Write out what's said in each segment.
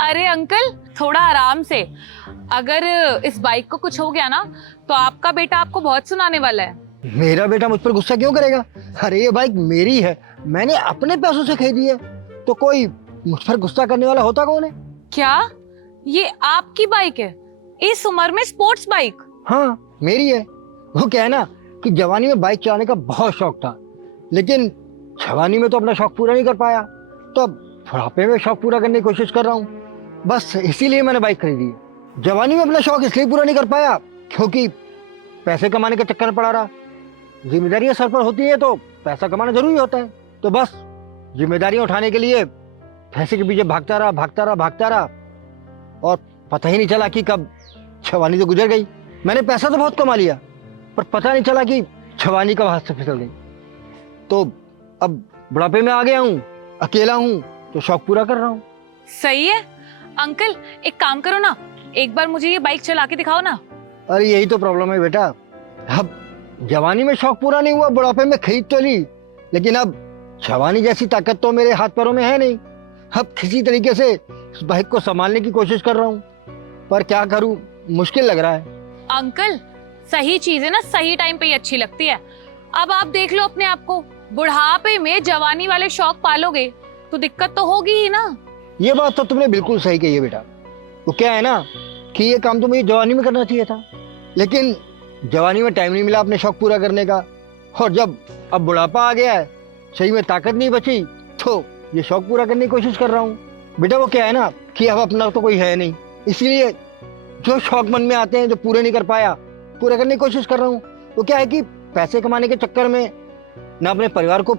अरे अंकल थोड़ा आराम से। अगर इस बाइक को कुछ हो गया ना तो आपका बेटा आपको बहुत सुनाने वाला है। मेरा बेटा मुझ पर गुस्सा क्यों करेगा? अरे ये बाइक मेरी है, मैंने अपने पैसों से खरीदी है, तो कोई मुझ पर गुस्सा करने वाला होता कौन है? क्या ये आपकी बाइक है? इस उम्र में स्पोर्ट्स बाइक? हाँ मेरी है। वो क्या है ना कि जवानी में बाइक चलाने का बहुत शौक था, लेकिन जवानी में तो अपना शौक पूरा नहीं कर पाया, तो अब बुढ़ापे में शौक पूरा करने की कोशिश कर रहा हूँ। बस इसीलिए मैंने बाइक खरीदी है। जवानी में अपना शौक इसलिए पूरा नहीं कर पाया क्योंकि पैसे कमाने के चक्कर में पड़ा रहा। जिम्मेदारियां सर पर होती है तो पैसा कमाना जरूरी होता है, तो बस जिम्मेदारियां उठाने के लिए पैसे के पीछे भागता रहा और पता ही नहीं चला कि कब जवानी तो गुजर गई। मैंने पैसा तो बहुत कमा लिया, पर पता नहीं चला कि जवानी कब हाथ से फिसल गई। तो अब बुढ़ापे में आ गया हूँ, अकेला हूँ, तो शौक पूरा कर रहा हूँ। सही है अंकल, एक काम करो ना, एक बार मुझे ये बाइक चला के दिखाओ ना। अरे यही तो प्रॉब्लम है बेटा, अब जवानी में शौक पूरा नहीं हुआ, बुढ़ापे में खरीद तो ली, लेकिन अब जवानी जैसी ताकत तो मेरे हाथ पैरों में है नहीं। अब किसी तरीके से इस बाइक को संभालने की कोशिश कर रहा हूँ, पर क्या करूँ, मुश्किल लग रहा है। अंकल सही चीज है ना सही टाइम पे ही अच्छी लगती है। अब आप देख लो अपने आप को, बुढ़ापे में जवानी वाले शौक पालोगे तो दिक्कत तो होगी ही ना। ये बात तो तुमने बिल्कुल सही कही है बेटा। वो क्या है ना कि ये काम तो मुझे जवानी में करना चाहिए था, लेकिन जवानी में टाइम नहीं मिला अपने शौक पूरा करने का, और जब अब बुढ़ापा आ गया है, सही में ताकत नहीं बची, तो ये शौक पूरा करने की कोशिश कर रहा हूँ। बेटा वो क्या है ना कि अब अपना तो कोई है नहीं, इसलिए जो शौक मन में आते हैं जो पूरे नहीं कर पाया, पूरा करने की कोशिश कर रहा हूँ। वो क्या है कि पैसे कमाने के चक्कर में ना अपने परिवार को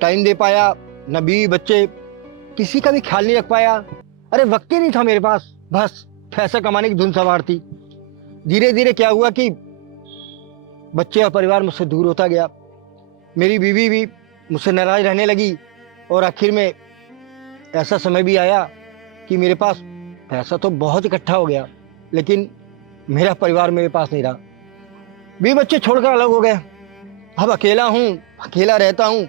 टाइम दे पाया, ना बीवी बच्चे, किसी का भी ख्याल नहीं रख पाया। अरे वक्त ही नहीं था मेरे पास, बस पैसा कमाने की धुन सवार थी। धीरे धीरे क्या हुआ कि बच्चे और परिवार मुझसे दूर होता गया, मेरी बीवी भी मुझसे नाराज रहने लगी, और आखिर में ऐसा समय भी आया कि मेरे पास पैसा तो बहुत इकट्ठा हो गया, लेकिन मेरा परिवार मेरे पास नहीं रहा। बीवी बच्चे छोड़कर अलग हो गए, अब अकेला हूँ, अकेला रहता हूँ।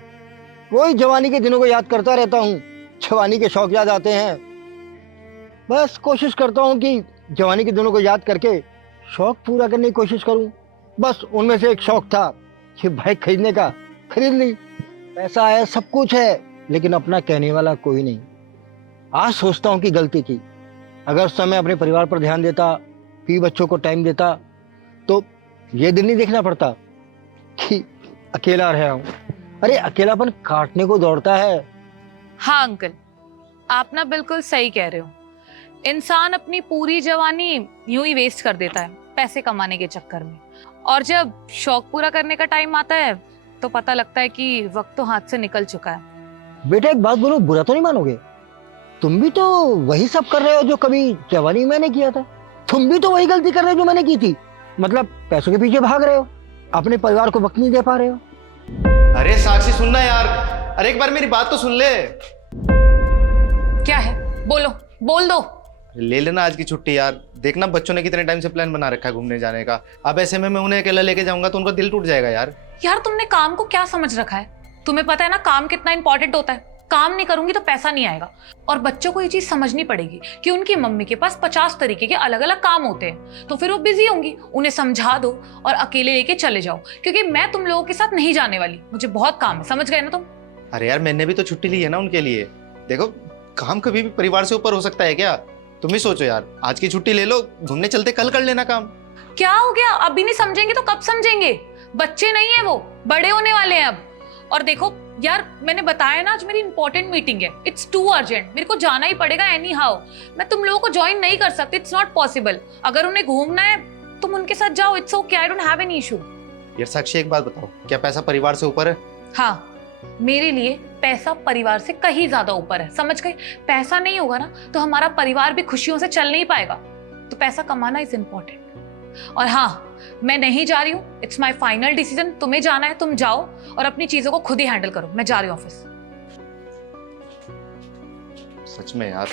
वही जवानी के दिनों को याद करता रहता हूँ, जवानी के शौक याद आते हैं। बस कोशिश करता हूँ कि जवानी के दिनों को याद करके शौक पूरा करने की कोशिश करूँ। बस उनमें से एक शौक था कि बाइक खरीदने का, खरीद ली। पैसा है, सब कुछ है, लेकिन अपना कहने वाला कोई नहीं। आज सोचता हूँ कि गलती की, अगर उस समय अपने परिवार पर ध्यान देता, बीवी बच्चों को टाइम देता, तो ये दिन नहीं देखना पड़ता कि अकेला रह रहा हूँ। अरे अकेलापन काटने को दौड़ता है। हाँ अंकल, आप ना बिल्कुल सही कह रहे हो। इंसान अपनी पूरी जवानी यूं ही वेस्ट कर देता है पैसे कमाने के चक्कर में, और जब शौक पूरा करने का टाइम आता है तो पता लगता है कि वक्त तो हाथ से निकल चुका है। बेटा एक बात बोलो, बुरा तो नहीं मानोगे? तुम भी तो वही सब कर रहे हो जो कभी जवानी में मैंने किया था। तुम भी तो वही गलती कर रहे हो जो मैंने की थी, मतलब पैसों के पीछे भाग रहे हो, अपने परिवार को वक्त नहीं दे पा रहे हो। अरे साक्षी सुनना यार, अरे एक बार मेरी बात तो सुन ले। क्या है, बोलो, बोल दो। ले लेना आज की छुट्टी यार, देखना बच्चों ने कितने टाइम से प्लान बना रखा है घूमने जाने का। अब ऐसे में मैं उन्हें अकेला लेके जाऊंगा तो उनका दिल टूट जाएगा यार। यार तुमने काम को क्या समझ रखा है? तुम्हें पता है ना काम कितना इंपॉर्टेंट होता है। काम नहीं करूंगी तो पैसा नहीं आएगा, और बच्चों को ये चीज समझनी पड़ेगी कि उनकी मम्मी के पास 50 तरीके के अलग अलग काम होते हैं, तो फिर वो बिजी होंगी। उन्हें समझा दो और अकेले लेके चले जाओ, क्योंकि मैं तुम लोगों के साथ नहीं जाने वाली, मुझे बहुत काम है, समझ गए ना तुम? अरे यार मैंने भी तो छुट्टी ली है ना उनके लिए। देखो काम कभी भी परिवार से ऊपर हो सकता है क्या? तुम ही सोचो यार, आज की छुट्टी ले लो, घूमने चलते, कल कर लेना काम। क्या हो गया, अभी नहीं समझेंगे तो कब समझेंगे? बच्चे नहीं है वो, बड़े होने वाले हैं अब। और देखो यार, मैंने बताया ना आज मेरी इंपॉर्टेंट मीटिंग है, इट्स टू अर्जेंट, मेरे को जाना ही पड़ेगा एनी हाउ। मैं तुम लोगों को ज्वाइन नहीं कर सकती, इट्स नॉट पॉसिबल। अगर उन्हें घूमना है तुम उनके साथ जाओ, it's okay, I don't have any issue. यार साक्षी एक बात बताओ, क्या पैसा परिवार से ऊपर है? हाँ, मेरे लिए पैसा परिवार से कहीं ज्यादा ऊपर है, समझ गए? पैसा नहीं होगा ना तो हमारा परिवार भी खुशियों से चल नहीं पाएगा, तो पैसा कमाना इज इम्पोर्टेंट। और हाँ, मैं नहीं जा रही हूँ, इट्स माय फाइनल डिसीजन। तुम्हें जाना है तुम जाओ और अपनी चीजों को खुद ही हैंडल करो, मैं जा रही हूँ ऑफिस। सच में यार।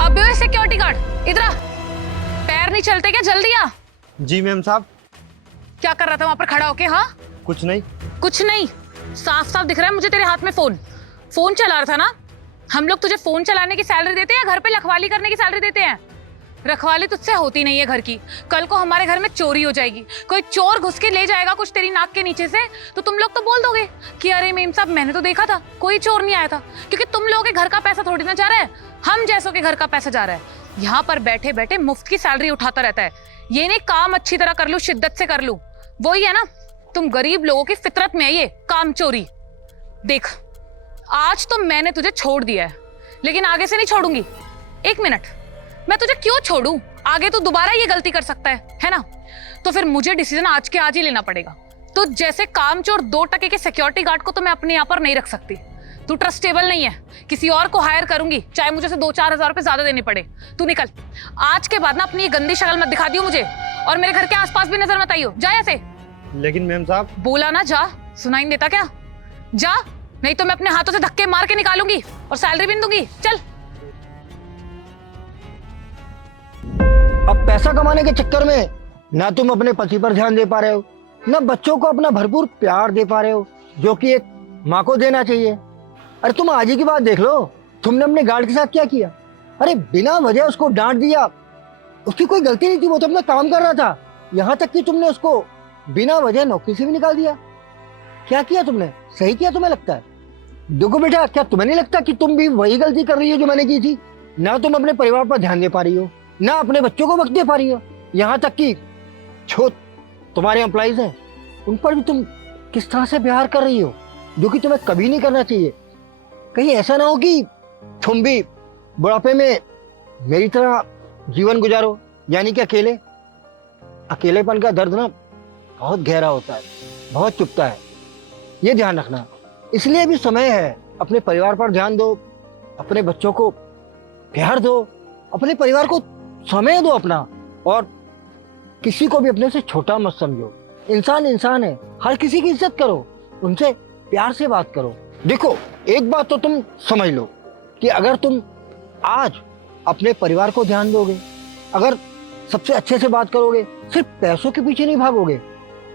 अबे सिक्योरिटी गार्ड, इधर आ। पैर नहीं चलते क्या? जल्दी आ। जी मैम साहब। क्या कर रहा था वहां पर खड़ा होके? हाँ, कुछ नहीं। कुछ नहीं, साफ साफ दिख रहा है मुझे तेरे हाथ में फोन। फोन चला रहा था ना? हम लोग तुझे फोन चलाने की सैलरी देते हैं या घर पे रखवाली करने की सैलरी देते हैं? रखवाली तुझसे होती नहीं है घर की। कल को हमारे घर में चोरी हो जाएगी, कोई चोर घुस के ले जाएगा कुछ तेरी नाक के नीचे से, तो तुम लोग तो बोल दोगे कि अरे मेम साहब मैंने तो देखा था, कोई चोर नहीं आया था। क्योंकि तुम लोगों के घर का पैसा थोड़ी ना जा रहा है, हम जैसों के घर का पैसा जा रहा है। यहाँ पर बैठे बैठे मुफ्त की सैलरी उठाता रहता है। ये नहीं काम अच्छी तरह कर लूं, शिद्दत से कर लूं। वही है ना, तुम गरीब लोगों की फितरत में है ये काम चोरी। देख, आज तो मैंने तुझे छोड़ दिया है, लेकिन आगे से नहीं छोड़ूंगी। एक मिनट, मैं तुझे क्यों छोड़ूं? आगे तो दोबारा ये गलती कर सकता है ना? तो फिर मुझे डिसीजन आज के आज ही लेना पड़ेगा। तो जैसे कामचोर 2 टके के सिक्योरिटी गार्ड को तो मैं अपने यहाँ पर नहीं रख सकती। तू ट्रस्टेबल नहीं है, किसी और को हायर करूंगी, चाहे मुझे से 2-4 हजार रुपए ज्यादा देने पड़े। तू निकल। आज के बाद ना अपनी ये गंदी शक्ल मत दिखा दियो मुझे, और मेरे घर के आसपास भी नजर मत आइयो। जा ऐसे। लेकिन मैम साहब। बोला ना जा, सुनाई नहीं देता क्या? जा, नहीं तो मैं अपने हाथों से धक्के मार के निकालूंगी और सैलरी भी नहीं दूंगी। चल। अब पैसा कमाने के चक्कर में ना तुम अपने पति पर ध्यान दे पा रहे हो, ना बच्चों को अपना भरपूर प्यार दे पा रहे हो जो कि एक माँ को देना चाहिए। अरे तुम आज ही की बात देख लो, तुमने अपने गार्ड के साथ क्या किया? अरे बिना वजह उसको डांट दिया। उसकी कोई गलती नहीं थी, वो तो अपना काम कर रहा था। यहाँ तक कि तुमने उसको बिना वजह नौकरी से भी निकाल दिया। क्या किया तुमने? सही किया तुम्हें लगता है? देखो बेटा, क्या तुम्हें नहीं लगता कि तुम भी वही गलती कर रही हो जो मैंने की थी? ना तुम अपने परिवार पर ध्यान दे पा रही हो, ना अपने बच्चों को वक्त दे पा रही हो। यहाँ तक कि जो तुम्हारे एम्प्लॉइज हैं उन पर भी तुम किस तरह से व्यवहार कर रही हो, जो कि तुम्हें कभी नहीं करना चाहिए। कहीं ऐसा ना हो कि तुम भी बुढ़ापे में मेरी तरह जीवन गुजारो, यानी कि अकेले। अकेलेपन का दर्द ना बहुत गहरा होता है, बहुत चुभता है, ये ध्यान रखना। इसलिए भी समय है, अपने परिवार पर ध्यान दो, अपने बच्चों को प्यार दो, अपने परिवार को समय दो अपना, और किसी को भी अपने से छोटा मत समझो। इंसान इंसान है, हर किसी की इज्जत करो, उनसे प्यार से बात करो। देखो, एक बात तो तुम समझ लो कि अगर तुम आज अपने परिवार को ध्यान दोगे, अगर सबसे अच्छे से बात करोगे, सिर्फ पैसों के पीछे नहीं भागोगे,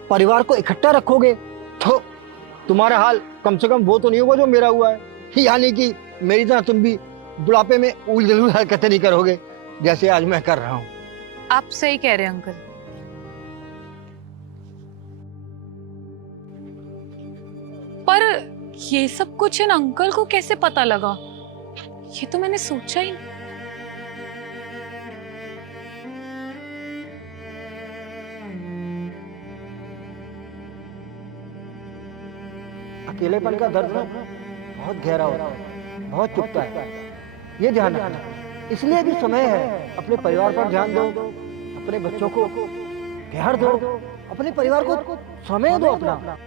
परिवार को इकट्ठा रखोगे, तो तुम्हारा हाल कम से कम वो तो नहीं होगा जो मेरा हुआ है। यानी कि मेरी तरह तुम भी बुढ़ापे में उलझुल हरकतें नहीं करोगे जैसे आज मैं कर रहा हूँ। आप सही कह रहे हैं अंकल। पर ये सब कुछ इन अंकल को कैसे पता लगा? ये तो मैंने सोचा ही नहीं। अकेलेपन का दर्द ना बहुत गहरा होता है, बहुत चुभता है, ये ध्यान रखना। इसलिए भी समय है, अपने परिवार पर ध्यान दो, अपने बच्चों को प्यार दो, अपने परिवार को समय दो अपना।